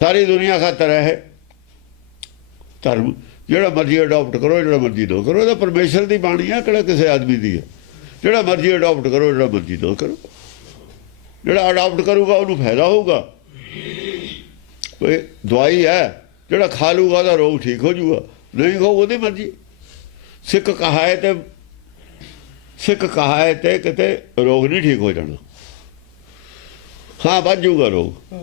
ਸਾਰੀ ਦੁਨੀਆ ਖਾਤਰ ਹੈ ਧਰਮ, ਜਿਹੜਾ ਮਰਜ਼ੀ ਅਡਾਪਟ ਕਰੋ, ਜਿਹੜਾ ਮਰਜ਼ੀ ਨਾ ਕਰੋ ਇਹਦਾ ਤਾਂ ਪਰਮੇਸ਼ਰ ਦੀ ਬਾਣੀ ਹੈ ਕਿਹੜਾ ਕਿਸੇ ਆਦਮੀ ਦੀ ਹੈ ਜਿਹੜਾ ਮਰਜ਼ੀ ਅਡਾਪਟ ਕਰੋ, ਜਿਹੜਾ ਮਰਜ਼ੀ ਨਾ ਕਰੋ। ਜਿਹੜਾ ਅਡਾਪਟ ਕਰੂਗਾ, ਉਹਨੂੰ ਫਾਇਦਾ ਹੋਊਗਾ। ਕੋਈ ਦਵਾਈ ਹੈ, ਜਿਹੜਾ ਖਾ ਲੂਗਾ ਉਹਦਾ ਰੋਗ ਠੀਕ ਹੋ ਜਾਊਗਾ ਨਹੀਂ ਖਾਊ ਉਹਦੀ ਮਰਜ਼ੀ। ਸਿੱਖ ਕਹਾਏ ਤੇ, ਸਿੱਖ ਕਹਾਏ ਤੇ ਕਿਤੇ ਰੋਗ ਨਹੀਂ ਠੀਕ ਹੋ ਜਾਣਾ। ਹਾਂ, ਵੱਧ ਜਾਊਗਾ ਰੋਗ।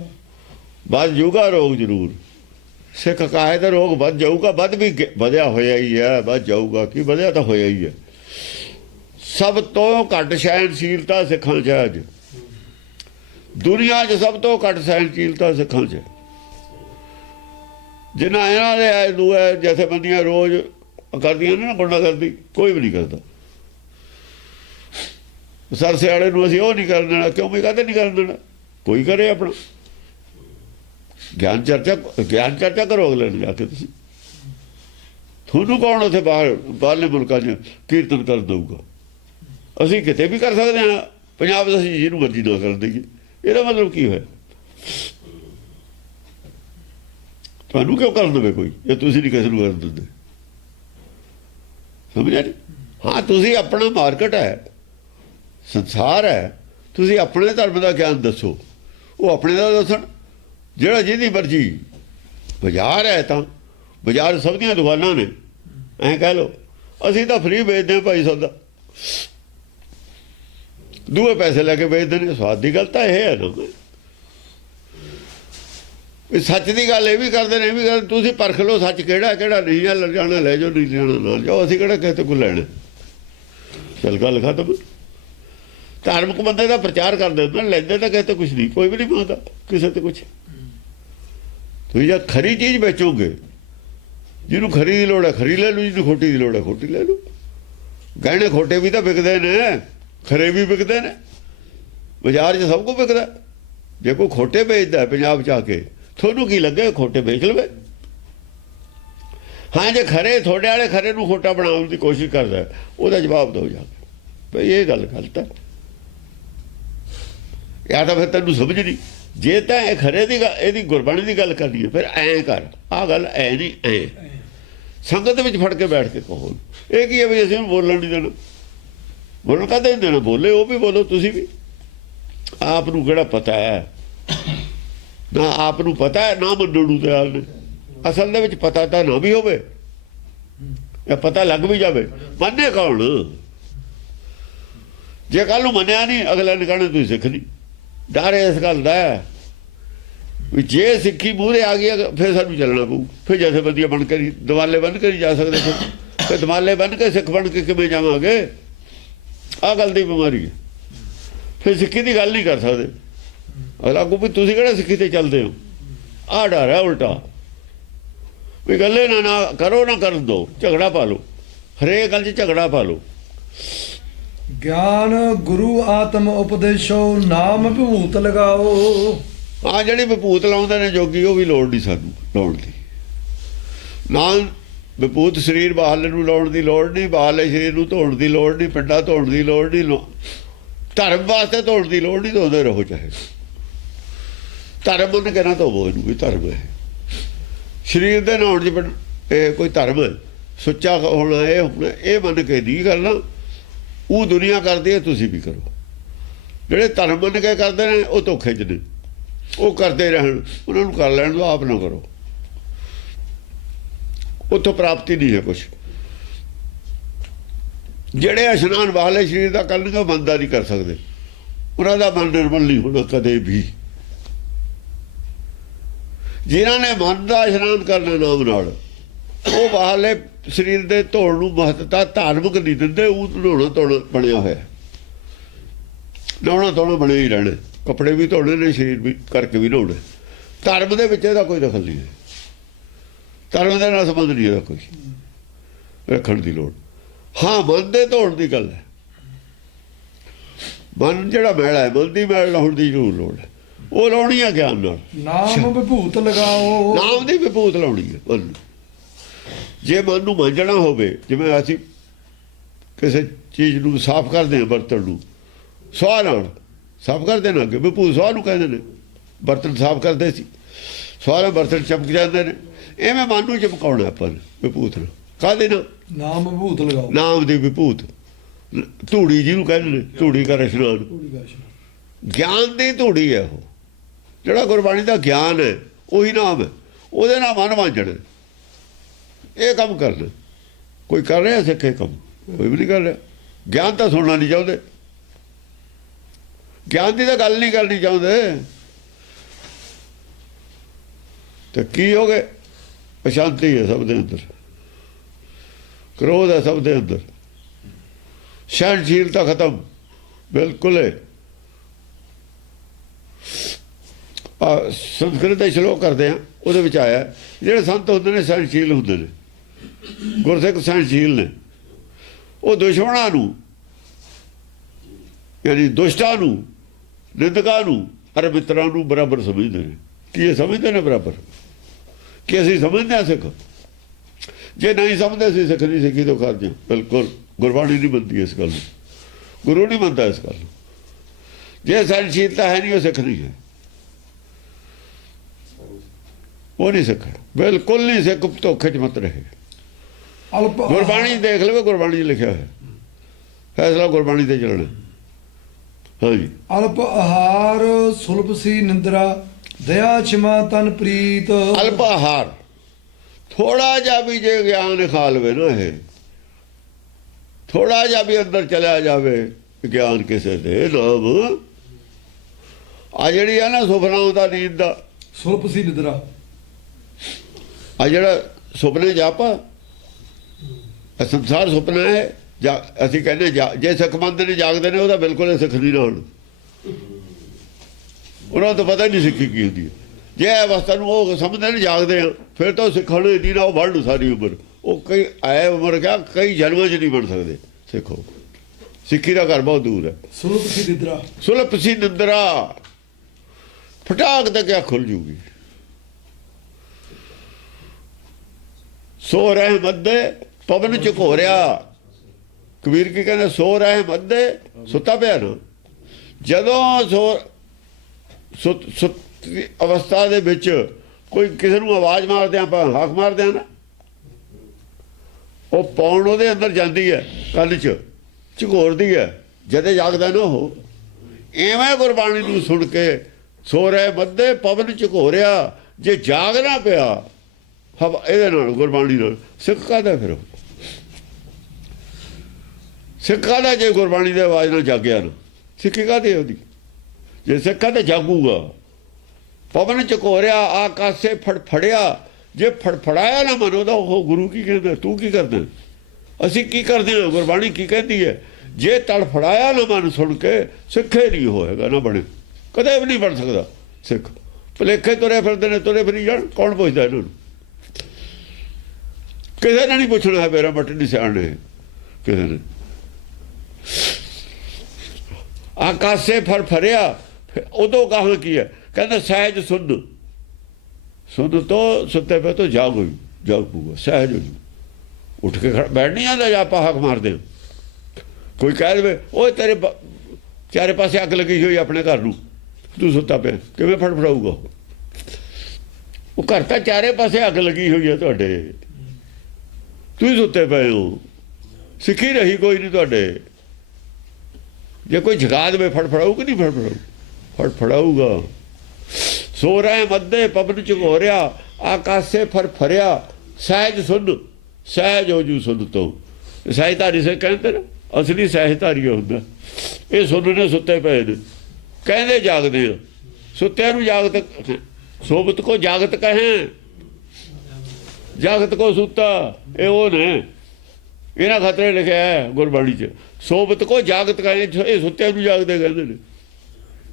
ਵੱਧ ਜਾਊਗਾ ਰੋਗ ਜ਼ਰੂਰ। ਸਿੱਖ ਕਹਾਏ ਤੇ ਰੋਗ ਵੱਧ ਜਾਊਗਾ, ਵੱਧ ਵੀ ਵਧਿਆ ਹੋਇਆ ਹੀ ਹੈ, ਵੱਧ ਜਾਊਗਾ। ਕੀ ਵਧਿਆ ਤਾਂ ਹੋਇਆ ਹੀ ਹੈ। ਸਭ ਤੋਂ ਘੱਟ ਸਹਿਣਸ਼ੀਲਤਾ ਸਿੱਖਾਂ 'ਚ ਅੱਜ। ਦੁਨੀਆ 'ਚ ਸਭ ਤੋਂ ਘੱਟ ਸਹਿਣਸ਼ੀਲਤਾ ਸਿੱਖਾਂ 'ਚ ਹੈ। ਜਿਨ੍ਹਾਂ ਇਹਨਾਂ ਦੇ ਆਏ ਦੂਏ ਜਥੇਬੰਦੀਆਂ ਰੋਜ਼ ਕਰਦੀਆਂ ਨੇ ਨਾ ਗੁੰਡਾ ਕਰਦੀ ਕੋਈ ਵੀ ਨਹੀਂ ਕਰਦਾ। ਸਰਸੇ ਵਾਲੇ ਨੂੰ ਅਸੀਂ ਉਹ ਨਹੀਂ ਕਰਨ ਦੇਣਾ, ਕਿਉਂ ਵੀ ਕਹਦੇ ਨਹੀਂ ਕਰਨ ਦੇਣਾ? ਕੋਈ ਕਰੇ ਆਪਣਾ। ਗਿਆਨ ਚਰਚਾ ਗਿਆਨ ਚਰਚਾ ਕਰੋ ਅਗਲੇ ਨੂੰ ਜਾ ਕੇ ਤੁਸੀਂ। ਤੁਹਾਨੂੰ ਕੌਣ ਉੱਥੇ ਬਾਹਰ, ਬਾਹਰਲੇ ਮੁਲਕਾਂ 'ਚ ਕੀਰਤਨ ਕਰ ਦਊਗਾ? ਅਸੀਂ ਕਿਤੇ ਵੀ ਕਰ ਸਕਦੇ ਹਾਂ, ਪੰਜਾਬ ਦਾ ਅਸੀਂ ਜਿਹਨੂੰ ਮਰਜ਼ੀ ਨਾ ਕਰ ਦਈਏ। ਇਹਦਾ ਮਤਲਬ ਕੀ ਹੋਇਆ? ਤੁਹਾਨੂੰ ਕਿਉਂ ਕਰਨ ਦੇਵੇ ਕੋਈ ਇਹ ਤੁਸੀਂ ਨਹੀਂ ਕਿਸੇ ਨੂੰ ਕਰਨ ਦਿੰਦੇ? ਸਮਝਿਆ ਨਹੀਂ ਹਾਂ, ਤੁਸੀਂ ਆਪਣਾ ਮਾਰਕੀਟ ਹੈ, ਸੰਸਾਰ ਹੈ, ਤੁਸੀਂ ਆਪਣੇ ਧਰਮ ਦਾ ਗਿਆਨ ਦੱਸੋ। ਉਹ ਆਪਣੇ ਦਾ ਦੱਸਣ। ਜਿਹੜਾ ਜਿਹਦੀ ਮਰਜ਼ੀ। ਬਾਜ਼ਾਰ ਹੈ ਤਾਂ। ਬਾਜ਼ਾਰ ਸਭ ਦੀਆਂ ਦੁਕਾਨਾਂ ਨੇ। ਐਂ ਕਹਿ ਲਓ। ਅਸੀਂ ਤਾਂ ਫ੍ਰੀ ਵੇਚਦੇ ਹਾਂ ਭਾਈ ਸੌਦਾ। ਦੂਏ ਪੈਸੇ ਲੈ ਕੇ ਵੇਚਦੇ ਨੇ। ਸਵਾਦ ਦੀ ਗੱਲ ਤਾਂ ਇਹ ਹੈ ਨਾ। ਇਹ ਸੱਚ ਦੀ ਗੱਲ ਇਹ ਵੀ ਕਰਦੇ ਨੇ, ਇਹ ਵੀ ਕਰਦੇ ਤੁਸੀਂ ਪਰਖ ਲਓ ਸੱਚ ਕਿਹੜਾ ਕਿਹੜਾ ਨਹੀਂ ਹੈ ਲੈ ਜਾਣਾ, ਲੈ ਜਾਓ, ਨਹੀਂ ਜਾਣਾ ਨਾ ਜਾਓ ਅਸੀਂ ਕਿਹੜਾ ਕਿਸੇ ਤੋਂ ਕੋਈ ਲੈਣਾ? ਚਲ ਗੱਲ ਖਤਮ। ਧਾਰਮਿਕ ਬੰਦੇ ਦਾ ਪ੍ਰਚਾਰ ਕਰਦੇ ਹੁੰਦੇ ਨੇ। ਲੈਂਦੇ ਤਾਂ ਕਿਸੇ ਤੋਂ ਕੁਝ ਨਹੀਂ। ਕੋਈ ਵੀ ਨਹੀਂ ਮੰਗਦਾ। ਕਿਸੇ ਤੇ ਕੁਝ ਤੁਸੀਂ ਜੇ ਖਰੀ ਚੀਜ਼ ਵੇਚੋਗੇ, ਜਿਹਨੂੰ ਖਰੀ ਦੀ ਲੋੜ ਹੈ, ਖਰੀ ਲੈ ਲਓ ਜਿਹਨੂੰ ਖੋਟੀ ਦੀ ਲੋੜ ਹੈ, ਖੋਟੀ ਲੈ ਲਓ। ਗਹਿਣੇ ਖੋਟੇ ਵੀ ਤਾਂ ਵਿਕਦੇ ਨੇ, ਖਰੇ ਵੀ ਵਿਕਦੇ ਨੇ। ਬਾਜ਼ਾਰ 'ਚ ਸਭ ਕੁਝ ਵਿਕਦਾ। ਜੇ ਕੋਈ ਖੋਟੇ ਵੇਚਦਾ ਪੰਜਾਬ 'ਚ ਆ ਕੇ, ਤੁਹਾਨੂੰ ਕੀ ਲੱਗੇ ਖੋਟੇ ਵੇਚ ਲਵੇ? ਹਾਂ, ਜੇ ਖਰੇ, ਤੁਹਾਡੇ ਵਾਲੇ ਖਰੇ ਨੂੰ ਖੋਟਾ ਬਣਾਉਣ ਦੀ ਕੋਸ਼ਿਸ਼ ਕਰਦਾ ਉਹਦਾ ਜਵਾਬ ਦਿਓ ਜਾ ਕੇ। ਭਈ ਇਹ ਗੱਲ ਗਲਤ ਹੈ। ਜਾਂ ਤਾਂ ਫਿਰ ਤੈਨੂੰ ਸਮਝ ਨਹੀਂ। ਜੇ ਤਾਂ ਇਹ ਖਰੇ ਦੀ ਗੱਲ- ਇਹਦੀ ਗੁਰਬਾਣੀ ਦੀ ਗੱਲ ਕਰਨੀ ਹੈ, ਫਿਰ ਐਂ ਕਰ। ਆਹ ਗੱਲ ਐ ਨਹੀਂ, ਐ। ਸੰਗਤ ਵਿੱਚ ਫੜ ਕੇ ਬੈਠ ਕੇ ਕਹੋ। ਇਹ ਕੀ ਹੈ ਵੀ ਅਸੀਂ ਉਹਨੂੰ ਬੋਲਣ ਨਹੀਂ ਦੇਣਾ? ਬੋਲਣ ਕਦੇ ਨਹੀਂ ਦੇਣਾ? ਬੋਲੇ, ਉਹ ਵੀ ਬੋਲੋ, ਤੁਸੀਂ ਵੀ। ਆਪ ਨੂੰ ਕਿਹੜਾ ਪਤਾ ਹੈ? ਨਾ ਆਪ ਨੂੰ ਪਤਾ ਹੈ, ਨਾ ਮੰਨਣ ਨੂੰ ਤਿਆਰ ਨੇ। ਅਸਲ ਦੇ ਵਿੱਚ ਪਤਾ ਤਾਂ ਨਾ ਵੀ ਹੋਵੇ। ਇਹ ਪਤਾ ਲੱਗ ਵੀ ਜਾਵੇ। ਮੰਨੇ ਕੌਣ? ਜੇ ਕੱਲ ਨੂੰ ਮੰਨਿਆ ਨਹੀਂ, ਅਗਲਾ ਨੇ ਕਹਿਣਾ ਤੁਸੀਂ ਸਿੱਖ ਨਹੀਂ। ਡਰ ਇਸ ਗੱਲ ਦਾ ਵੀ ਜੇ ਸਿੱਖੀ ਮੂਹਰੇ ਆ ਗਈ ਅਗਰ ਫਿਰ ਸਾਨੂੰ ਚੱਲਣਾ ਪਊ। ਫਿਰ ਜਥੇਬੰਦੀਆਂ ਬਣ ਕੇ ਨਹੀਂ ਦਿਵਾਲੇ ਬਣ ਕੇ ਨਹੀਂ ਜਾ ਸਕਦੇ ਫਿਰ। ਫਿਰ ਦਿਵਾਲੇ ਬਣ ਕੇ ਸਿੱਖ ਬਣ ਕੇ ਕਿਵੇਂ ਜਾਵਾਂਗੇ? ਆ ਗੱਲ ਦੀ ਬਿਮਾਰੀ ਹੈ। ਫਿਰ ਸਿੱਖੀ ਦੀ ਗੱਲ ਨਹੀਂ ਕਰ ਸਕਦੇ। ਅਗਲਾ ਕੋ ਵੀ ਤੁਸੀਂ ਕਿਹੜਾ ਸਿੱਖੀ ਤੇ ਚੱਲਦੇ ਹੋ? ਆ ਡਰ ਹੈ ਉਲਟਾ। ਵੀ ਗੱਲੇ ਨਾ ਨਾ ਕਰੋ, ਨਾ ਕਰਨ ਦੋ। ਝਗੜਾ ਪਾ ਲਓ। ਹਰੇਕ ਗੱਲ 'ਚ ਝਗੜਾ ਪਾ ਲਓ। ਗਿਆਨ ਗੁਰੂ ਆਤਮ ਉਪਦੇਸ਼ੋ, ਨਾਮ ਭੂਤ ਲਗਾਓ। ਆ ਜਿਹੜੀ ਵਿਭੂਤ ਲਾਉਂਦੇ ਨੇ ਜੋਗੀ, ਉਹ ਵੀ ਲੋੜ ਨਹੀਂ ਸਾਨੂੰ, ਲਾਉਣ ਦੀ। ਨਾ ਵਿਭੂਤ ਸਰੀਰ ਬਾਹਰਲੇ ਨੂੰ ਲਾਉਣ ਦੀ ਲੋੜ ਨਹੀਂ, ਬਾਹਰਲੇ ਸਰੀਰ ਨੂੰ ਧੋਣ ਦੀ ਲੋੜ ਨਹੀਂ, ਪਿੰਡਾ ਧੋਣ ਦੀ ਲੋੜ ਨਹੀਂ, ਲੋ- ਧਰਮ ਵਾਸਤੇ ਧੋਣ ਦੀ ਲੋੜ ਨਹੀਂ, ਧੋਦੇ ਰਹੋ ਚਾਹੇ। ਧਰਮ ਮੰਨ ਕੇ ਨਾ ਧੋਵੋ ਇਹਨੂੰ, ਵੀ ਧਰਮ ਹੈ। ਸਰੀਰ ਦੇ ਨਹਾਉਣ ਚ ਇਹ ਕੋਈ ਧਰਮ ਸੁੱਚਾ ਹੋਣਾ ਇਹ ਹੋਣਾ ਇਹ ਮੰਨ ਕੇ ਨਹੀਂ ਕਰਨਾ। ਉਹ ਦੁਨੀਆ ਕਰਦੀ ਹੈ ਤੁਸੀਂ ਵੀ ਕਰੋ। ਜਿਹੜੇ ਧਰਮ ਮੰਨ ਕੇ ਕਰਦੇ ਨੇ, ਉਹ ਧੋਖੇ ਚ ਨੇ। ਉਹ ਕਰਦੇ ਰਹਿਣ, ਉਹਨਾਂ ਨੂੰ ਕਰ ਲੈਣ ਦਿਓ ਆਪ ਨਾ ਕਰੋ। ਉੱਥੋਂ ਪ੍ਰਾਪਤੀ ਨਹੀਂ ਹੈ ਕੁਝ ਜਿਹੜੇ ਇਸ਼ਨਾਨ ਵਾਲੇ ਸਰੀਰ ਦਾ ਕਰਨਗੇ ਉਹ ਬੰਦਾ ਨਹੀਂ ਕਰ ਸਕਦੇ। ਉਹਨਾਂ ਦਾ ਮਨ ਨਿਰਮਲ ਨਹੀਂ ਹੋਣਾ ਕਦੇ ਵੀ। ਜਿਨ੍ਹਾਂ ਨੇ ਮਨ ਦਾ ਇਸ਼ਨਾਨ ਕਰਨਾ ਨਾਮ ਨਾਲ ਉਹ ਬਾਹਰਲੇ ਸਰੀਰ ਦੇ ਧੋਣ ਨੂੰ ਮਹੱਤਤਾ ਧਾਰਮਿਕ ਨਹੀਂ ਦਿੰਦੇ ਉਹ ਨਹਾਉਣਾ ਧੋਣਾ ਬਣਿਆ ਹੋਇਆ। ਨਹਾਉਣਾ ਧੋਣਾ ਬਣੇ ਹੀ ਰਹਿਣੇ। ਕੱਪੜੇ ਵੀ ਧੋਣੇ ਨੇ ਸਰੀਰ ਵੀ ਕਰਕੇ ਵੀ ਨਹਾਉਣੇ। ਧਰਮ ਦੇ ਵਿੱਚ ਇਹਦਾ ਕੋਈ ਦਖਲ ਨਹੀਂ ਹੈ। ਧਰਮ ਦੇ ਨਾਲ ਸੰਬੰਧ ਨਹੀਂ ਇਹਦਾ ਕੋਈ। ਰੱਖਣ ਦੀ ਲੋੜ। ਹਾਂ ਮਨ ਦੇ ਧੋਣ ਦੀ ਗੱਲ ਹੈ। ਮਨ ਜਿਹੜਾ ਮੈਲਾ ਹੈ ਮਨ ਦੀ ਮੈਲ ਲਾਉਣ ਦੀ ਜ਼ਰੂਰ ਲੋੜ ਹੈ। ਉਹ ਲਾਉਣੀ ਹੈ ਗਿਆਨ ਨਾਲ। ਨਾਮ ਵਿਭੂਤ ਲਗਾਓ। ਨਾਮ ਦੀ ਵਿਭੂਤ ਲਾਉਣੀ ਹੈ। ਜੇ ਮਨ ਨੂੰ ਮੰਜਣਾ ਹੋਵੇ ਜਿਵੇਂ ਅਸੀਂ ਕਿਸੇ ਚੀਜ਼ ਨੂੰ ਸਾਫ਼ ਕਰਦੇ ਹਾਂ ਬਰਤਨ ਨੂੰ ਸਵਾਹ ਨਾਲ ਸਾਫ਼ ਕਰਦੇ ਨਾ ਕਿ ਵਿਭੂਤ ਸਵਾਹ ਨੂੰ ਕਹਿੰਦੇ ਨੇ ਬਰਤਨ ਸਾਫ਼ ਕਰਦੇ ਸੀ ਸਵਾਲਾਂ ਬਰਤਨ ਚਮਕ ਜਾਂਦੇ ਨੇ ਐਵੇਂ ਮਨ ਨੂੰ ਚਮਕਾਉਣਾ ਨੇ ਵਿਭੂਤ ਨੂੰ ਕਾਹਦੇ ਨਾਲ? ਨਾਮ ਵਿਭੂਤ ਲਗਾਓ। ਨਾਮ ਦੀ ਵਿਭੂਤ। ਧੂੜੀ ਜਿਹਨੂੰ ਕਹਿੰਦੇ ਨੇ ਧੂੜੀ ਪੂਰੀ ਗੱਲ ਸੁਣੋ। ਗਿਆਨ ਦੀ ਧੂੜੀ ਹੈ ਉਹ। ਜਿਹੜਾ ਗੁਰਬਾਣੀ ਦਾ ਗਿਆਨ ਹੈ ਉਹੀ ਨਾਮ ਹੈ। ਉਹਦੇ ਨਾਲ ਮਨ ਵਾਂਝਣ ਇਹ ਕੰਮ ਕਰਨਾ ਕੋਈ ਕਰ ਰਿਹਾ ਸਿੱਖੇ ਕੰਮ? ਕੋਈ ਵੀ ਨਹੀਂ ਕਰ ਰਿਹਾ। ਗਿਆਨ ਤਾਂ ਸੁਣਨਾ ਨਹੀਂ ਚਾਹੁੰਦੇ। ਗਿਆਨ ਦੀ ਤਾਂ ਗੱਲ ਨਹੀਂ ਕਰਨੀ ਚਾਹੁੰਦੇ। ਤੇ ਕੀ ਹੋ ਗਏ? ਅਸ਼ਾਂਤੀ ਹੈ ਸਭ ਦੇ ਅੰਦਰ। ਕ੍ਰੋਧ ਹੈ ਸਭ ਦੇ ਅੰਦਰ। ਸਹਿਣਸ਼ੀਲਤਾ ਖਤਮ। ਬਿਲਕੁਲ ਹੈ। ਸੰਸਕ੍ਰਿਤ ਦੇ ਸ਼ਲੋਕ ਕਰਦੇ ਆ ਉਹਦੇ ਵਿੱਚ ਆਇਆ ਜਿਹੜੇ ਸੰਤ ਹੁੰਦੇ ਨੇ, ਸਹਿਣਸ਼ੀਲ ਹੁੰਦੇ ਨੇ। ਗੁਰਸਿੱਖ ਸਹਿਣਸ਼ੀਲ ਨੇ। ਉਹ ਦੁਸ਼ਮਣਾਂ ਨੂੰ, ਯਾਨੀ ਦੁਸ਼ਟਾਂ ਨੂੰ, ਨਿੰਦਕਾਂ ਨੂੰ ਅਰ ਮਿੱਤਰਾਂ ਨੂੰ ਬਰਾਬਰ ਸਮਝਦੇ ਨੇ। ਕੀ ਇਹ ਸਮਝਦੇ ਨੇ ਬਰਾਬਰ? ਕਿ ਅਸੀਂ ਸਮਝਦੇ ਹਾਂ ਸਿੱਖ? ਜੇ ਨਹੀਂ ਸਮਝਦੇ, ਅਸੀਂ ਸਿੱਖ ਨਹੀਂ, ਸਿੱਖੀ ਤੋਂ ਕਰਦੇ ਬਿਲਕੁਲ, ਗੁਰਬਾਣੀ ਨਹੀਂ ਮੰਨਦੀ ਇਸ ਗੱਲ ਨੂੰ। ਗੁਰੂ ਨਹੀਂ ਮੰਨਦਾ ਇਸ ਗੱਲ ਨੂੰ। ਜੇ ਸਹਿਣਸ਼ੀਲਤਾ ਹੈ ਨਹੀਂ, ਉਹ ਸਿੱਖ ਨਹੀਂ ਹੈ। ਉਹ ਨਹੀਂ ਸਿੱਖ ਬਿਲਕੁਲ ਨਹੀਂ ਸਿੱਖ ਧੋਖੇ ਚ ਮਤ ਰਹੇ। ਗੁਰਬਾਣੀ ਦੇਖ ਲਵੇ ਗੁਰਬਾਣੀ 'ਚ ਲਿਖਿਆ ਹੋਇਆ। ਫੈਸਲਾ ਗੁਰਬਾਣੀ ਤੇ ਚੱਲਣਾ। ਹਾਂਜੀ। ਅਲਪ ਆਹਾਰ ਸੁਲਭ ਸੀ ਨਿੰਦਰਾ ਦਇਆ ਛਮਾ ਤਨ ਪ੍ਰੀਤ। ਅਲਪ ਆਹਾਰ। ਥੋੜਾ ਜਿਹਾ ਵੀ ਜੇ ਗਿਆਨ ਖਾ ਲਵੇ ਨਾ ਇਹ ਥੋੜਾ ਜਿਹਾ ਵੀ ਅੰਦਰ ਚਲਿਆ ਜਾਵੇ ਗਿਆਨ ਕਿਸੇ ਦੇ ਨਾਮ ਆ ਜਿਹੜੀ ਆ ਨਾ ਸੁਪਨਾ ਆਉਂਦਾ ਨੀਂਦ ਦਾ। ਸੁਲਭ ਸੀ ਨਿੰਦਰਾ। ਆ ਜਿਹੜਾ ਸੁਪਨੇ ਜਾਪਾ ਸੰਸਾਰ ਸੁਪਨਾ ਹੈ ਜਾ- ਅਸੀਂ ਕਹਿੰਦੇ ਜਾ- ਸਿੱਖਮੰਦ ਨੇ ਜਾਗਦੇ ਨੇ ਉਹਦਾ ਬਿਲਕੁਲ ਹੀ ਸਿੱਖ ਨਹੀਂ ਰਹਿਣ। ਉਹਨਾਂ ਨੂੰ ਤਾਂ ਪਤਾ ਨਹੀਂ ਸਿੱਖੀ ਕੀ ਹੁੰਦੀ ਜੇ ਇਹ ਅਵਸਥਾ ਨੂੰ ਉਹ ਸਮਝਦੇ ਨੇ ਜਾਗਦੇ ਆ ਫਿਰ ਤਾਂ ਸਿੱਖਣ ਦੀ ਨਾ ਉਹ ਵੜਨ ਸਾਰੀ ਉਮਰ। ਉਹ ਕਈ ਆਏ ਉਮਰ ਕਿਆ ਕਈ ਜਨਮਾਂ 'ਚ ਨਹੀਂ ਬਣ ਸਕਦੇ ਸਿੱਖੋ। ਸਿੱਖੀ ਦਾ ਘਰ ਬਹੁਤ ਦੂਰ ਹੈ। ਸੁਲਭ ਸੀ ਨਿੰਦਰਾ। ਸੁਲਪ ਸੀ ਨਿੰਦਰਾ। ਫਟਾਕ ਤੇ ਕਿਆ ਖੁੱਲ ਜੂਗੀ। ਸੋ ਰਹਿ ਮੱਦੇ ਪਵਨ ਝਕੋਰਿਆ ਕਬੀਰ ਕੀ ਕਹਿੰਦਾ, ਸੋ ਰਹਿ ਮੱਦੇ ਸੁੱਤਾ ਪਿਆ ਨਾ। ਜਦੋਂ ਸੋ, ਸੁੱਤ ਅਵਸਥਾ ਦੇ ਵਿੱਚ ਕੋਈ ਕਿਸੇ ਨੂੰ ਆਵਾਜ਼ ਮਾਰਦੇ ਆਪਾਂ ਹੱਕ ਮਾਰਦੇ ਆ ਨਾ। ਉਹ ਪੌਣ ਉਹਦੇ ਅੰਦਰ ਜਾਂਦੀ ਹੈ, ਕੰਨ 'ਚ, ਝਕੋਰਦੀ ਹੈ, ਜਦੇ ਜਾਗਦਾ ਨਾ ਉਹ। ਐਵੇਂ ਗੁਰਬਾਣੀ ਨੂੰ ਸੁਣ ਕੇ ਸੋ ਰਹਿ ਮੱਦੇ ਪਵਨ ਝਕੋਰਿਆ ਜੇ ਜਾਗਣਾ ਪਿਆ, ਹਵਾ ਇਹਦੇ ਨਾਲ, ਗੁਰਬਾਣੀ ਨਾਲ, ਸਿੱਖ ਕਾਹਦਾ ਫਿਰ ਉਹ? ਸਿੱਖਾਂ ਦਾ ਜੇ ਗੁਰਬਾਣੀ ਦੇ ਆਵਾਜ਼ ਨਾਲ ਜਾਗਿਆ ਨਾ, ਸਿੱਖੀ ਕਾਹਦੀ ਉਹਦੀ? ਜੇ ਸਿੱਖਾਂ ਤੇ ਜਾਗੂਗਾ, ਪਵਨ ਝਕੋਰਿਆ ਆਕਾਸੇ ਫੜਫੜਿਆ, ਜੇ ਫੜਫੜਾਇਆ ਨਾ ਮਨ ਉਹਦਾ, ਉਹ ਗੁਰੂ ਕੀ ਕਹਿੰਦਾ, ਤੂੰ ਕੀ ਕਰਦਾ? ਅਸੀਂ ਕੀ ਕਰਦੇ ਹਾਂ? ਗੁਰਬਾਣੀ ਕੀ ਕਹਿੰਦੀ ਹੈ? ਜੇ ਤੜਫੜਾਇਆ ਨਾ ਮਨ ਸੁਣ ਕੇ, ਸਿੱਖੇ ਨਹੀਂ ਹੋਏਗਾ, ਨਾ ਬਣੇ। ਕਦੇ ਵੀ ਨਹੀਂ ਬਣ ਸਕਦਾ ਸਿੱਖ। ਭਲੇਖੇ ਤੁਰੇ ਫਿਰਦੇ ਨੇ, ਤੁਰੇ ਫਿਰੀ ਜਾਣ, ਕੌਣ ਪੁੱਛਦਾ ਇਹਨਾਂ ਨੂੰ? ਕਿਸੇ ਨੇ ਨਹੀਂ ਪੁੱਛਣਾ ਹੈ, ਮੇਰਾ ਮੱਟ ਨਹੀਂ ਸਿਆਣੇ। ਕਿਸੇ ਨੇ। ਆਕਾਸੇ ਫਰ ਫਰਿਆ ਫਿਰ ਉਦੋਂ ਕਹਾਂ ਕੀ ਹੈ? ਕਹਿੰਦਾ, ਸਹਿਜ ਸੁਣ ਸੁਣ ਤੋਂ ਸੁੱਤੇ ਪਏ ਤੋਂ ਜਾਗ ਹੋਈ, ਜਾਗ ਪੂਗਾ ਸਹਿਜ ਹੋ ਉੱਠ ਕੇ ਬੈਠ ਨਹੀਂ ਆਂਦਾ ਜਾ ਆਪਾਂ ਹੱਕ ਮਾਰਦੇ ਹਾਂ। ਕੋਈ ਕਹਿ ਦੇਵੇ, ਓਏ ਤੇਰੇ ਚਾਰੇ ਪਾਸੇ ਅੱਗ ਲੱਗੀ ਹੋਈ ਆਪਣੇ ਘਰ ਨੂੰ। ਤੂੰ ਸੁੱਤਾ ਪਿਆ, ਕਿਵੇਂ ਫੜਫੜਾਊਗਾ ਉਹ? ਉਹ ਘਰ ਤਾਂ ਚਾਰੇ ਪਾਸੇ ਅੱਗ ਲੱਗੀ ਹੋਈ ਹੈ ਤੁਹਾਡੇ। ਤੁਸੀਂ ਸੁੱਤੇ ਪਏ ਹੋ। ਸਿੱਖੀ ਰਹੀ ਕੋਈ ਨਹੀਂ ਤੁਹਾਡੇ। ਜੇ ਕੋਈ ਜਗਾ ਦੇਵੇ ਫੜਫੜਾਊ ਕਿ ਨਹੀਂ ਫੜਫੜਾਊ? ਫੜਫੜਾਊਗਾ। ਸੋ ਰਹਿ ਮੱਦੇ ਪਵਨ ਝਗੋਰਿਆ ਆਕਾਸੇ ਫਰਫਰਿਆ, ਸਹਿਜ ਸੁਣ ਸਹਿਜ ਹੋ ਜੂ ਸੁਣ ਤੋ। ਸਹਿਜਧਾਰੀ ਸੇ ਕਹਿੰਦੇ ਨੇ, ਅਸਲੀ ਸਹਿਜਧਾਰੀ ਹੁੰਦਾ। ਇਹ ਸੁਣਨੇ ਸੁੱਤੇ ਪਏ ਨੇ। ਕਹਿੰਦੇ ਜਾਗਦੇ ਆ। ਸੁੱਤਿਆਂ ਨੂੰ ਜਾਗਤ ਸੋਬਤ ਕੋ ਜਾਗਤ ਕਹੇ। ਜਾਗਤ ਕੋ ਸੁੱਤਾ, ਇਹ ਉਹ ਨੇ। ਇਹਨਾਂ ਖਤਰੇ ਲਿਖਿਆ ਹੈ ਗੁਰਬਾਣੀ 'ਚ। ਸੋਬਤ ਕੋ ਜਾਗਤ ਕਹੇ ਇਹ ਸੁੱਤਿਆਂ ਨੂੰ ਜਾਗਦੇ ਕਹਿੰਦੇ ਨੇ।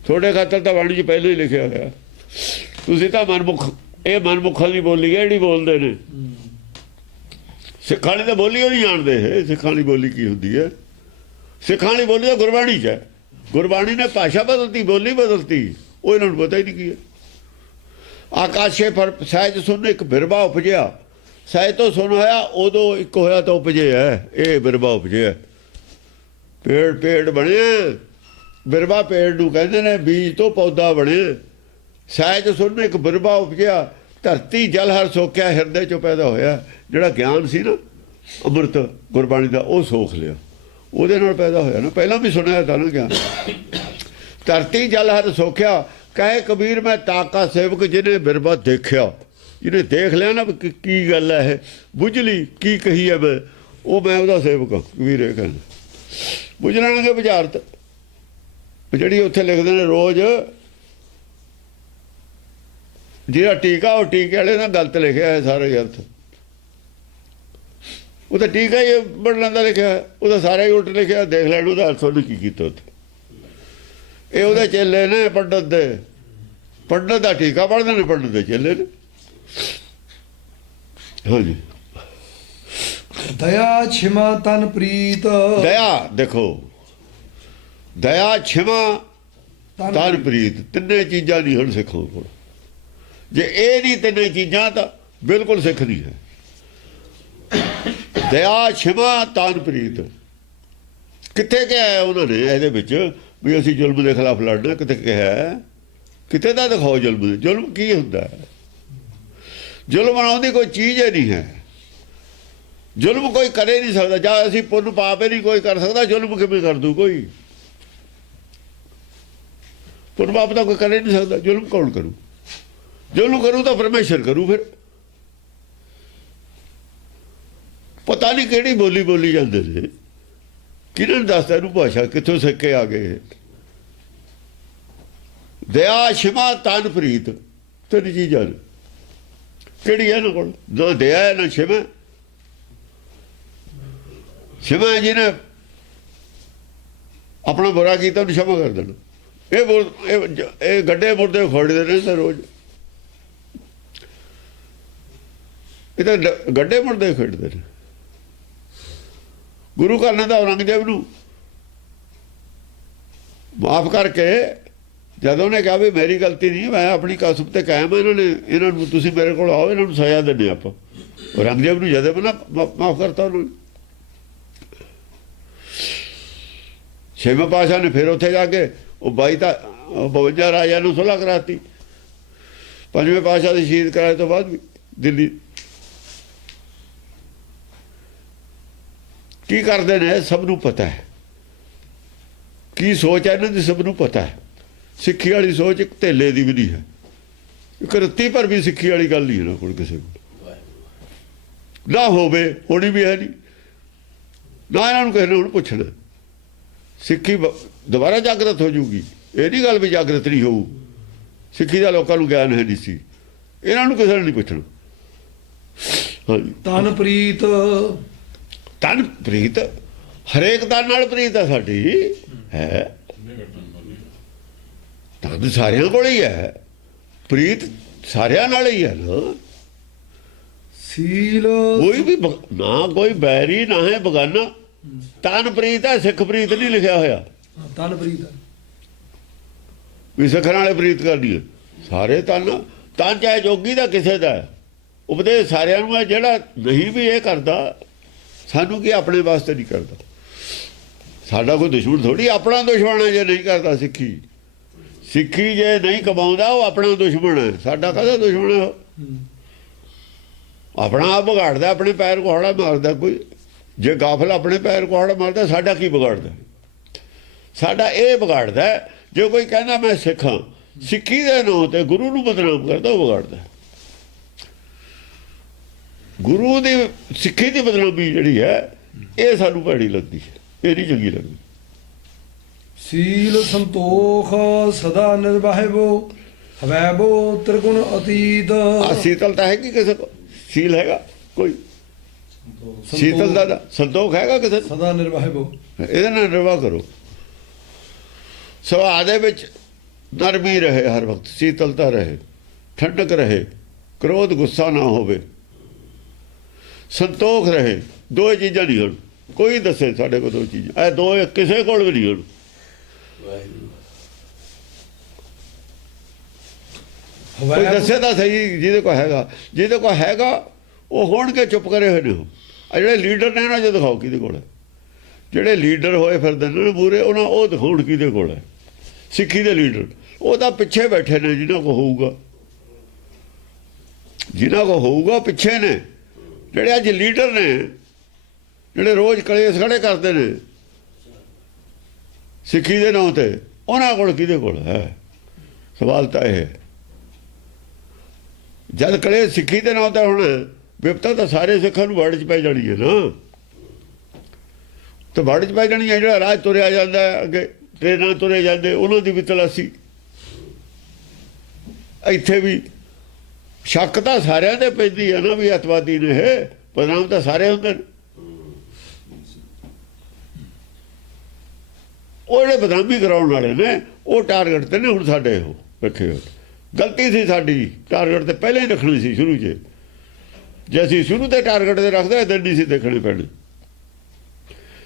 ਤੁਹਾਡੇ ਖਾਤਰ ਤਾਂ ਬਾਣੀ 'ਚ ਪਹਿਲਾਂ ਹੀ ਲਿਖਿਆ ਹੋਇਆ। ਤੁਸੀਂ ਤਾਂ ਮਨਮੁਖ, ਇਹ ਮਨਮੁਖਾਂ ਦੀ ਬੋਲੀ ਹੈ ਜਿਹੜੀ ਬੋਲਦੇ ਨੇ। ਸਿੱਖਾਂ ਦੀ ਤਾਂ ਬੋਲੀ ਉਹ ਨਹੀਂ ਜਾਣਦੇ। ਇਹ ਸਿੱਖਾਂ ਦੀ ਬੋਲੀ ਕੀ ਹੁੰਦੀ ਹੈ? ਸਿੱਖਾਂ ਦੀ ਬੋਲੀ ਤਾਂ ਗੁਰਬਾਣੀ 'ਚ ਹੈ। ਗੁਰਬਾਣੀ ਨੇ ਭਾਸ਼ਾ ਬਦਲਤੀ, ਬੋਲੀ ਬਦਲਤੀ। ਉਹ ਇਹਨਾਂ ਨੂੰ ਪਤਾ ਹੀ ਨਹੀਂ ਕੀ ਹੈ। ਆਕਾਸ਼ੇ ਪਰ ਸਹਿਜ ਸੁਣ ਇੱਕ ਬਿਰਵਾ ਉਪਜਿਆ। ਸਹਿਜ ਤੋਂ ਸੁਣ ਹੋਇਆ ਉਦੋਂ ਇੱਕ ਹੋਇਆ ਤਾਂ ਉਪਜੇ ਹੈ, ਇਹ ਬਿਰਬਾ ਹੈ। ਪੇੜ ਪੇੜ ਬਣਿਆ ਬਿਰਵਾ ਪੇੜ ਨੂੰ ਕਹਿੰਦੇ ਨੇ, ਬੀਜ ਤੋਂ ਪੌਦਾ ਬਣੇ ਸਹਿਜ ਸੁਣ ਇੱਕ ਬਿਰਬਾ ਉਪਜਿਆ, ਧਰਤੀ ਜਲ ਹਰ ਸੋਖਿਆ ਹਿਰਦੇ ਚੋਂ ਪੈਦਾ ਹੋਇਆ। ਜਿਹੜਾ ਗਿਆਨ ਸੀ ਨਾ, ਅੰਮ੍ਰਿਤ ਗੁਰਬਾਣੀ ਦਾ, ਉਹ ਸੋਖ ਲਿਆ। ਉਹਦੇ ਨਾਲ ਪੈਦਾ ਹੋਇਆ ਨਾ। ਪਹਿਲਾਂ ਵੀ ਸੁਣਿਆ ਤਾਂ ਨਾ ਗਿਆਨ। ਧਰਤੀ ਜਲ ਹਰ ਸੋਖਿਆ ਕਹੇ ਕਬੀਰ ਮੈਂ ਤਾਕਾ ਸੇਵਕ ਜਿਹਨੇ ਬਿਰਬਾ ਦੇਖਿਆ। ਜਿਹਨੇ ਦੇਖ ਲਿਆ ਨਾ ਵੀ ਕੀ- ਗੱਲ ਹੈ ਇਹ। ਬੁੱਝ ਲਈ ਕੀ ਕਹੀ ਹੈ ਮੈਂ ਉਹ ਮੈਂ ਉਹਦਾ ਸੇਵਕ ਹਾਂ, ਕਬੀਰ ਇਹ ਕਹਿੰਦਾ ਬੁੱਝ ਲੈਣਗੇ ਵਿਚਾਰਤ ਜਿਹੜੀ ਉੱਥੇ ਲਿਖਦੇ ਨੇ ਰੋਜ਼ ਜਿਹੜਾ ਟੀਕਾ ਉਹ ਟੀਕੇ ਵਾਲੇ ਨਾਲ ਗਲਤ ਲਿਖਿਆ ਹੈ ਸਾਰੇ ਅਰਥ। ਉਹ ਤਾਂ ਟੀਕਾ ਹੀ ਬੜਲਾਂ ਦਾ ਲਿਖਿਆ ਉਹਦਾ ਸਾਰਾ ਹੀ ਉਲਟ ਲਿਖਿਆ ਦੇਖ ਲੈਣ ਉਹਦਾ ਅਰਥ ਉਹਨੇ ਕੀ ਕੀਤਾ ਉੱਥੇ। ਇਹ ਉਹਦੇ ਚੇਲੇ ਨੇ ਪੰਡਤ ਦੇ। ਪੰਡਤ ਦਾ ਟੀਕਾ ਪੜ੍ਹਦੇ ਨੇ ਪੰਡਤ ਦੇ ਚੇਲੇ ਨੇ। ਹਾਂਜੀ। ਦਇਆ ਛਿਮਾ ਤਨ ਪ੍ਰੀਤ। ਦਇਆ ਦੇਖੋ। ਦਇਆ ਛਿਮਾ ਤਨ ਪ੍ਰੀਤ। ਤਿੰਨੇ ਚੀਜ਼ਾਂ ਨਹੀਂ ਹੁਣ ਸਿੱਖੋ ਕੋਲ। ਜੇ ਇਹ ਨਹੀਂ ਤਿੰਨੇ ਚੀਜ਼ਾਂ ਤਾਂ ਬਿਲਕੁਲ ਸਿੱਖ ਨਹੀਂ ਹੈ। ਦਇਆ ਛਿਮਾ ਤਨ ਪ੍ਰੀਤ। ਕਿੱਥੇ ਕਿਹਾ ਉਹਨਾਂ ਨੇ ਇਹਦੇ ਵਿੱਚ ਵੀ ਅਸੀਂ ਜ਼ੁਲਮ ਦੇ ਖਿਲਾਫ ਲੜਨਾ ਕਿਤੇ ਕਿਹਾ? ਕਿਤੇ ਦਾ ਦਿਖਾਓ ਜ਼ੁਲਮ ਜ਼ੁਲਮ ਕੀ ਹੁੰਦਾ ਹੈ? ਜ਼ੁਲਮ ਬਣਾਉਂਦੀ ਕੋਈ ਚੀਜ਼ ਹੀ ਨਹੀਂ ਹੈ। ਜ਼ੁਲਮ ਕੋਈ ਕਰੇ ਨਹੀਂ ਸਕਦਾ, ਜਾਂ ਅਸੀਂ ਪੁੰਨ ਪਾਪ ਹੀ ਨਹੀਂ ਕੋਈ ਕਰ ਸਕਦਾ, ਜ਼ੁਲਮ ਕਿਵੇਂ ਕਰ ਦੂ ਕੋਈ? ਪੁੰਨ ਪਾਪ ਤਾਂ ਕੋਈ ਕਰੇ ਨਹੀਂ ਸਕਦਾ, ਜ਼ੁਲਮ ਕੌਣ ਕਰੂ? ਜ਼ੁਲਮ ਕਰੂ ਤਾਂ ਪਰਮੇਸ਼ਰ ਕਰੂ ਫਿਰ। ਪਤਾ ਨਹੀਂ ਕਿਹੜੀ ਬੋਲੀ ਬੋਲੀ ਜਾਂਦੇ ਨੇ। ਕਿਹਨਾਂ ਨੇ ਦੱਸਦਾ ਇਹਨੂੰ ਭਾਸ਼ਾ, ਕਿੱਥੋਂ ਸਿੱਕੇ ਆ ਗਏ? ਦਇਆ ਸ਼ਿਮਾ ਤਨ, ਪ੍ਰੀਤ, ਤਿੰਨ ਚੀਜ਼ਾਂ ਨੇ। ਕਿਹੜੀ ਹੈ ਨਾ ਕੋਲ? ਜੋ ਦਇਆ ਨਾ ਸ਼ਿਮਾ ਸ਼ਿਮਾ ਜੀ ਨੇ ਆਪਣਾ ਬੁਰਾ ਕੀਤਾ ਉਹਨੂੰ ਸ਼ਮਾ ਕਰ ਦੇਣਾ। ਇਹ ਇਹ ਗੱਡੇ ਮੁਰਦੇ ਖੋੜਦੇ ਰਹਿੰਦੇ ਰੋਜ਼। ਇਹ ਤਾਂ ਡ- ਗੱਡੇ ਮੁਰਦੇ ਖੇਡਦੇ ਨੇ। ਗੁਰੂ ਘਰ ਨੇ ਤਾਂ ਔਰੰਗਜ਼ੇਬ ਨੂੰ ਮਾਫ ਕਰਕੇ ਜਦੋਂ ਉਹਨੇ ਕਿਹਾ ਵੀ ਮੇਰੀ ਗਲਤੀ ਨਹੀਂ, ਮੈਂ ਆਪਣੀ ਕਸਮ ਤੇ ਕਾਇਮ ਇਹਨਾਂ ਨੇ, ਇਹਨਾਂ ਨੂੰ ਤੁਸੀਂ ਮੇਰੇ ਕੋਲ ਆਓ, ਇਹਨਾਂ ਨੂੰ ਸਜ਼ਾ ਦਿੰਦੇ ਆਪਾਂ। ਔਰੰਗਜ਼ੇਬ ਨੂੰ ਜਦੋਂ ਬਣਾ ਮਾਫ ਕਰਤਾ ਉਹਨੂੰ। ਛੇਵੇਂ ਪਾਸ਼ਾ ਨੇ ਫਿਰ ਉੱਥੇ ਜਾ ਕੇ ਉਹ ਬਾਈ ਤਾਂ, ਉਹ 52 ਰਾਜਾ ਨੂੰ ਸੁਲ੍ਹਾ ਕਰਾਤੀ। ਪੰਜਵੇਂ ਪਾਸ਼ਾ ਦੇ ਸ਼ਹੀਦ ਕਰਾਏ ਤੋਂ ਬਾਅਦ ਵੀ ਦਿੱਲੀ। ਕੀ ਕਰਦੇ ਨੇ ਸਭ ਨੂੰ ਪਤਾ ਹੈ। ਕੀ ਸੋਚ ਹੈ, ਇਹਨਾਂ ਦੀ ਸਭ ਨੂੰ ਪਤਾ ਹੈ। ਸਿੱਖੀ ਵਾਲੀ ਸੋਚ ਇੱਕ ਧੇਲੇ ਦੀ ਵੀ ਨਹੀਂ ਹੈ। ਇੱਕ ਰੱਤੀ ਪਰ ਵੀ ਸਿੱਖੀ ਵਾਲੀ ਗੱਲ ਨਹੀਂ ਹੈ ਨਾ ਕੋਲ ਕਿਸੇ ਕੋਲ। ਨਾ ਹੋਵੇ ਹੋਣੀ ਵੀ ਹੈ ਨਹੀਂ। ਨਾ ਇਹਨਾਂ ਨੂੰ ਨੇ ਹੁਣ ਪੁੱਛਣਾ। ਸਿੱਖੀ ਦੁਬਾਰਾ ਜਾਗਰਤ ਹੋ ਜੂਗੀ ਇਹ ਨਹੀਂ ਗੱਲ ਵੀ ਜਾਗਰਤ ਨਹੀਂ ਹੋਊ। ਸਿੱਖੀ ਦਾ ਲੋਕਾਂ ਨੂੰ ਗਿਆਨ ਹੈ ਨਹੀਂ ਸੀ। ਇਹਨਾਂ ਨੂੰ ਕਿਸੇ ਨੇ ਨਹੀਂ ਪੁੱਛਣਾ। ਹਾਂਜੀ। ਤਨ ਪ੍ਰੀਤ। ਤਨ ਪ੍ਰੀਤ। ਹਰੇਕ ਤਨ ਨਾਲ ਪ੍ਰੀਤ ਹੈ ਸਾਡੀ। ਹੈ। ਤਨ ਸਾਰਿਆਂ ਕੋਲ ਹੀ ਹੈ। ਪ੍ਰੀਤ ਸਾਰਿਆਂ ਨਾਲ ਹੀ ਹੈ ਨਾ। ਸੀਲ। ਕੋਈ ਵੀ ਨਾ ਕੋਈ ਬੈਰੀ ਨਾ ਹੈ ਬਗਾਨਾ। ਤਨ ਪ੍ਰੀਤ ਹੈ ਸਿੱਖ ਪ੍ਰੀਤ ਨਹੀਂ ਲਿਖਿਆ ਹੋਇਆ। ਤਨ ਪ੍ਰੀਤ ਵੀ ਸਿੱਖਣ ਵਾਲੇ ਪ੍ਰੀਤ ਕਰਨੀ ਹੈ। ਸਾਰੇ ਤਨ ਤਨ ਚਾਹੇ ਜੋਗੀ ਦਾ ਕਿਸੇ ਦਾ। ਉਪਦੇਸ਼ ਸਾਰਿਆਂ ਨੂੰ ਹੈ ਜਿਹੜਾ ਨਹੀਂ ਵੀ ਇਹ ਕਰਦਾ ਸਾਨੂੰ ਕੀ ਆਪਣੇ ਵਾਸਤੇ ਨਹੀਂ ਕਰਦਾ। ਸਾਡਾ ਕੋਈ ਦੁਸ਼ਮਣ ਥੋੜੀ ਆਪਣਾ ਦੁਸ਼ਮਣ ਹੈ ਜੇ ਨਹੀਂ ਕਰਦਾ ਸਿੱਖੀ। ਸਿੱਖੀ ਜੇ ਨਹੀਂ ਕਮਾਉਂਦਾ ਉਹ ਆਪਣਾ ਦੁਸ਼ਮਣ ਹੈ। ਸਾਡਾ ਕਾਹਦਾ ਦੁਸ਼ਮਣ ਹੈ? ਆਪਣਾ ਆਪ ਵਿਗਾੜਦਾ ਆਪਣੇ ਪੈਰ ਕੋਹੜਾ ਮਾਰਦਾ ਕੋਈ। ਜੇ ਗਾਫਲ ਆਪਣੇ ਪੈਰ ਕੋਹੜਾ ਮਾਰਦਾ ਸਾਡਾ ਕੀ ਵਿਗਾੜਦਾ? ਸਾਡਾ ਇਹ ਵਿਗਾੜਦਾ ਜੇ ਕੋਈ ਕਹਿੰਦਾ ਮੈਂ ਸਿੱਖਾਂ ਸਿੱਖੀ ਦੇ ਨਾਂ ਤੇ ਗੁਰੂ ਨੂੰ ਬਦਨਾਮ ਕਰਦਾ ਉਹ ਵਿਗਾੜਦਾ। ਗੁਰੂ ਦੀ ਸਿੱਖੀ ਦੀ ਬਦਨਾਮੀ ਜਿਹੜੀ ਹੈ ਇਹ ਸਾਨੂੰ ਭੈੜੀ ਲੱਗਦੀ ਹੈ। ਇਹ ਨਹੀਂ ਚੰਗੀ ਲੱਗਦੀ। ਸੀਲ ਸੰਤੋਖ ਸਦਾ ਨਿਰਵਾਹਿਬੋ ਹਵੈਬੋ ਤ੍ਰਿਗੁਣ ਅਤੀਤ। ਆ ਸੀਤਲਤਾ ਹੈ ਕਿ ਕਿਸੇ ਕੋ? ਸੀਲ ਹੈਗਾ ਕੋਈ? ਸੀਤਲਤਾ ਦਾ ਸੰਤੋਖ ਹੈਗਾ ਕਿਸੇ? ਸਦਾ ਨਿਰਵਾਹਿਬੋ ਇਹਦੇ ਨਾਲ ਨਿਰਵਾਹ ਕਰੋ। ਸੁਭਾਅ ਦੇ ਵਿੱਚ ਨਰਮੀ ਰਹੇ ਹਰ ਵਕਤ ਸੀਤਲਤਾ ਰਹੇ ਠੰਡਕ ਰਹੇ ਕ੍ਰੋਧ ਗੁੱਸਾ ਨਾ ਹੋਵੇ। ਸੰਤੋਖ ਰਹੇ ਦੋ ਚੀਜ਼ਾਂ ਨਹੀਂ ਹਨ ਕੋਈ ਦੱਸੇ ਸਾਡੇ ਕੋਲ ਦੋ ਚੀਜ਼ਾਂ। ਇਹ ਦੋ ਕਿਸੇ ਕੋਲ ਵੀ ਨਹੀਂ ਹਨ ਕੋਈ ਦੱਸੇ ਤਾਂ ਸਹੀ ਜਿਹਦੇ ਕੋਲ ਹੈਗਾ। ਜਿਹਦੇ ਕੋਲ ਹੈਗਾ, ਉਹ ਹੋਣਗੇ, ਚੁੱਪ ਕਰੇ ਹੋਏ ਨੇ ਉਹ। ਆ ਜਿਹੜੇ ਲੀਡਰ ਨੇ ਨਾ, ਜੋ ਦਿਖਾਓ ਕਿਹਦੇ ਕੋਲ। ਜਿਹੜੇ ਲੀਡਰ ਹੋਏ ਫਿਰਦੇ ਨੇ ਮੂਰੇ ਉਹਨਾਂ ਉਹ ਦਿਖਾਉਣ ਕਿਹਦੇ ਕੋਲ ਹੈ? ਸਿੱਖੀ ਦੇ ਲੀਡਰ। ਉਹ ਤਾਂ ਪਿੱਛੇ ਬੈਠੇ ਨੇ ਜਿਹਨਾਂ ਕੋ ਹੋਊਗਾ। ਜਿਹਨਾਂ ਕੋ ਹੋਊਗਾ, ਪਿੱਛੇ ਨੇ। ਜਿਹੜੇ ਅੱਜ ਲੀਡਰ ਨੇ, ਜਿਹੜੇ ਰੋਜ਼ ਕਲੇਸ਼ ਖੜੇ ਕਰਦੇ ਨੇ ਸਿੱਖੀ ਦੇ ਨਾਂ ਤੇ। ਉਹਨਾਂ ਕੋਲ ਕਿਹਦੇ ਕੋਲ ਹੈ? ਸਵਾਲ ਤਾਂ ਇਹ ਜਦ ਕਲੇ ਸਿੱਖੀ ਦੇ ਨਾਂ ਤੇ ਹੁਣ ਵਿਪਤਾ ਤਾਂ ਸਾਰੇ ਸਿੱਖਾਂ ਨੂੰ ਵੜ ਚ ਪੈ ਜਾਣੀ ਹੈ ਨਾ। ਤੇ ਵੜ ਚ ਪੈ ਜਾਣੀ ਹੈ, ਜਿਹੜਾ ਰਾਜ ਤੁਰਿਆ ਜਾਂਦਾ ਅੱਗੇ ਟ੍ਰੇਨਾਂ ਤੁਰੇ ਜਾਂਦੇ, ਉਹਨਾਂ ਦੀ ਵੀ ਤਲਾਸੀ। ਇੱਥੇ ਵੀ ਸ਼ੱਕ ਤਾਂ ਸਾਰਿਆਂ ਦੇ ਪੈਂਦੀ ਹੈ ਨਾ ਵੀ ਅਤਵਾਦੀ ਨੇ ਇਹ ਬਦਨਾਮ ਤਾਂ ਸਾਰੇ ਹੁੰਦੇ ਨੇ। ਉਹ ਜਿਹੜੇ ਬਦਨਾਮੀ ਕਰਾਉਣ ਵਾਲੇ ਨੇ, ਉਹ ਟਾਰਗੇਟ ਤੇ ਨੇ ਹੁਣ ਸਾਡੇ ਉਹ ਰੱਖੇ ਹੋਏ। ਗਲਤੀ ਸੀ ਸਾਡੀ ਟਾਰਗੇਟ ਤੇ ਪਹਿਲਾਂ ਹੀ ਰੱਖਣੀ ਸੀ ਸ਼ੁਰੂ 'ਚ। ਜੇ ਅਸੀਂ ਸ਼ੁਰੂ ਤੇ ਟਾਰਗੇਟ ਤੇ ਰੱਖਦੇ ਇਦਾਂ ਨਹੀਂ ਸੀ ਦੇਖਣੇ ਪੈਣੇ।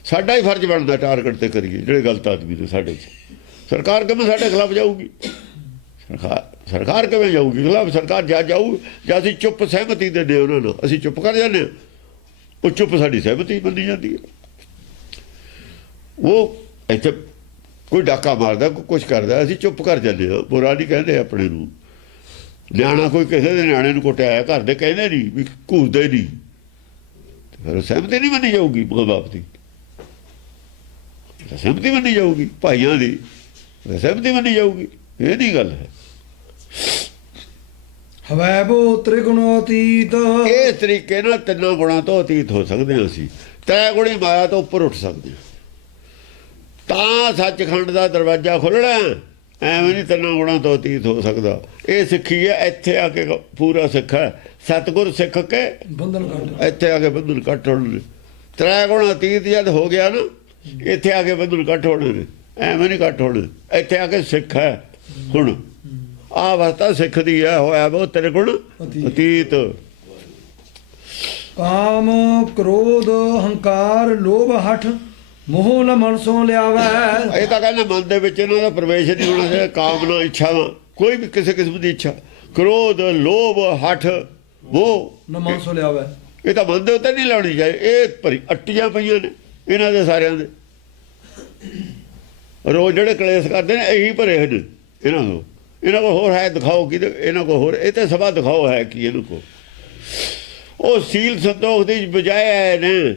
ਸਾਡਾ ਹੀ ਫਰਜ਼ ਬਣਦਾ ਟਾਰਗੇਟ ਤੇ ਕਰੀਏ, ਜਿਹੜੇ ਗਲਤ ਆਦਮੀ ਨੇ ਸਾਡੇ 'ਚ। ਸਰਕਾਰ ਕਿਵੇਂ ਸਾਡੇ ਖਿਲਾਫ ਜਾਊਗੀ? ਸਰਕਾਰ ਸਰਕਾਰ ਕਿਵੇਂ ਜਾਊਗੀ? ਖਿਲਾਫ ਸਰਕਾਰ ਜਾ ਜਾਊ, ਜਾਂ ਅਸੀਂ ਚੁੱਪ ਸਹਿਮਤੀ ਦਿੰਦੇ ਹਾਂ ਉਹਨਾਂ ਨੂੰ ਅਸੀਂ ਚੁੱਪ ਕਰ ਜਾਂਦੇ ਹਾਂ। ਉਹ ਚੁੱਪ ਸਾਡੀ ਸਹਿਮਤੀ ਮੰਨੀ ਜਾਂਦੀ ਹੈ। ਉਹ ਇੱਥੇ ਕੋਈ ਡਾਕਾ ਮਾਰਦਾ ਕੋਈ ਕੁਝ ਕਰਦਾ ਅਸੀਂ ਚੁੱਪ ਕਰ ਜਾਂਦੇ ਹਾਂ। ਬੁਰਾ ਨਹੀਂ ਕਹਿੰਦੇ ਆਪਣੇ ਨੂੰ। ਨਿਆਣਾ ਕੋਈ ਕਿਸੇ ਦੇ ਨਿਆਣੇ ਨੂੰ ਕੁੱਟਿਆ ਘਰ ਦੇ ਕਹਿੰਦੇ ਨਹੀਂ ਵੀ ਘੂਰਦੇ ਨਹੀਂ। ਤੇ ਫਿਰ ਸਹਿਮਤੀ ਨਹੀਂ ਮੰਨੀ ਜਾਊਗੀ ਮਾਂ ਬਾਪ ਦੀ। ਸਹਿਮਤੀ ਮੰਨੀ ਜਾਊਗੀ ਭਾਈਆਂ ਦੀ ਸਹਿਮਤੀ ਮੰਨੀ ਜਾਊਗੀ। ਇਹ ਨਹੀਂ ਗੱਲ ਹੈ। ਹਵੈਬੋ ਤ੍ਰਿਗੁਣੋਤੀਤ ਇਸ ਤਰੀਕੇ ਨਾਲ ਤਿੰਨਾਂ ਗੁਣਾਂ ਤੋਂ ਅਤੀਤ ਹੋ ਸਕਦੇ ਹਾਂ ਅਸੀਂ। ਤੈ ਗੁਣੀ ਮਾਇਆ ਤੋਂ ਉੱਪਰ ਉੱਠ ਸਕਦੇ ਹਾਂ। ਤਾਂ ਸੱਚਖੰਡ ਦਾ ਦਰਵਾਜ਼ਾ ਖੁੱਲਣਾ। ਐਵੇਂ ਨਹੀਂ ਤਿੰਨਾਂ ਗੁਣਾਂ ਤੋਂ ਅਤੀਤ ਹੋ ਸਕਦਾ। ਇਹ ਸਿੱਖੀ ਹੈ ਇੱਥੇ ਆ ਕੇ ਪੂਰਾ ਸਿੱਖ ਸਤਗੁਰ ਸਿੱਖ ਕੇ ਬੰਧਨ ਕੱਟ ਇੱਥੇ ਆ ਕੇ ਬੰਧਨ ਕੱਟ ਹੋਣੇ ਤ੍ਰੈ ਗੁਣ ਅਤੀਤ ਜਦ ਹੋ ਗਿਆ ਨਾ ਇੱਥੇ ਆ ਕੇ ਬੰਧਨ ਕੱਟ ਹੋਣੇ ਨੇ। ਐਵੇਂ ਨਹੀਂ ਕੱਟ ਹੋਣੇ। ਇੱਥੇ ਆ ਕੇ ਸਿੱਖ ਹੈ। ਹੁਣ ਆ ਅਵਸਥਾ ਸਿੱਖ ਦੀ ਹੈ ਹੋਇਆ ਉਹ ਤੇਰੇ ਗੁਣ ਅਤੀਤ। ਅਤੀਤ। ਕਾਮ ਕ੍ਰੋਧ ਹੰਕਾਰ ਲੋਭ ਹਠ ਮੋਹ ਨ ਮਨਸੋਂ ਲਿਆਵੈ। ਇਹ ਤਾਂ ਕਹਿੰਦੇ ਮਨ ਦੇ ਵਿੱਚ ਇਹਨਾਂ ਦਾ ਪ੍ਰਵੇਸ਼ ਨਹੀਂ ਹੋਣਾ ਚਾਹੀਦਾ ਕਾਮਨਾ ਇੱਛਾਵਾਂ ਕੋਈ ਵੀ ਕਿਸੇ ਕਿਸਮ ਦੀ ਇੱਛਾ। ਕ੍ਰੋਧ ਲੋਭ ਹਠ ਉਹ ਨ ਮਨਸੋਂ ਲਿਆਵੈ। ਇਹ ਤਾਂ ਮਨ ਦੇ ਉੱਤੇ ਨਹੀਂ ਲਾਉਣੀ ਚਾਹੀਦੀ ਇਹ ਭਰੀ ਅੱਟੀਆਂ ਪਈਆਂ ਨੇ ਇਹਨਾਂ ਦੇ ਸਾਰਿਆਂ ਦੇ। ਰੋਜ਼ ਜਿਹੜੇ ਕਲੇਸ਼ ਕਰਦੇ ਨੇ ਇਹੀ ਭਰੇ ਹਨ ਇਹਨਾਂ ਨੂੰ। ਇਹਨਾਂ ਕੋ ਹੋਰ ਹੈ ਦਿਖਾਓ ਕਿ ਇਹਨਾਂ ਕੋ ਹੋਰ। ਇਹ ਤੇ ਸਭਾ ਦਿਖਾਓ ਹੈ ਕੀ ਇਹਨਾਂ ਕੋ। ਉਹ ਸੀਲ ਸੰਤੋਖ ਦੀ ਬਜਾਏ ਨੇ।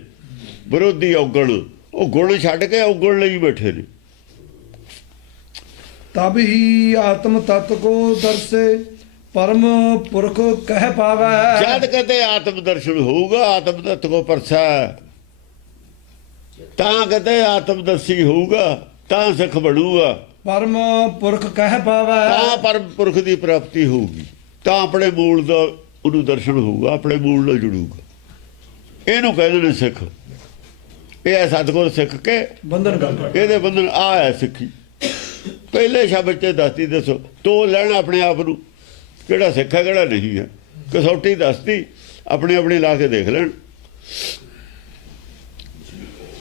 ਵਿਰੋਧੀ ਔਗਣ। ਉਹ ਗੁਣ ਛੱਡ ਕੇ ਔਗਣ ਲਈ ਬੈਠੇ ਨੇ। ਤਬ ਹੀ ਆਤਮ ਤਤ ਕੋ ਦਰਸੇ ਪਰਮ ਪੁਰਖ ਕਹਿ ਪਾਵੈ। ਜਦ ਕਦੇ ਆਤਮ ਦਰਸ਼ਨ ਹੋਊਗਾ ਆਤਮ ਤਤ ਕੋ ਪਰਸਾ। ਤਾਂ ਕਦੇ ਆਤਮ ਦਰਸ਼ੀ ਹੋਊਗਾ ਤਾਂ ਸਿੱਖ ਬਣੂਗਾ। ਪਰਮ ਪੁਰਖ ਕਹਿ ਪਾਵੈ। ਤਾਂ ਪਰਮ ਪੁਰਖ ਦੀ ਪ੍ਰਾਪਤੀ ਹੋਊਗੀ। ਤਾਂ ਆਪਣੇ ਮੂਲ ਦਾ ਉਹਨੂੰ ਦਰਸ਼ਨ ਹੋਊਗਾ ਆਪਣੇ ਮੂਲ ਨਾਲ ਜੁੜੂਗਾ। ਇਹਨੂੰ ਕਹਿੰਦੇ ਨੇ ਸਿੱਖ। ਇਹ ਹੈ ਸਤਿਗੁਰ ਸਿੱਖ ਕੇ ਬੰਧਨ ਕੱਟ ਇਹਦੇ ਬੰਧਨ ਆ ਹੈ ਸਿੱਖੀ। ਪਹਿਲੇ ਸ਼ਬਦ ਚ ਦੱਸਦੀ ਦੱਸੋ। ਤੋ ਲੈਣਾ ਆਪਣੇ ਆਪ ਨੂੰ। ਕਿਹੜਾ ਸਿੱਖ ਹੈ ਕਿਹੜਾ ਨਹੀਂ ਹੈ। ਕਸੌਟੀ ਦੱਸਦੀ ਆਪਣੇ ਆਪਣੇ ਲਾ ਕੇ ਦੇਖ ਲੈਣ।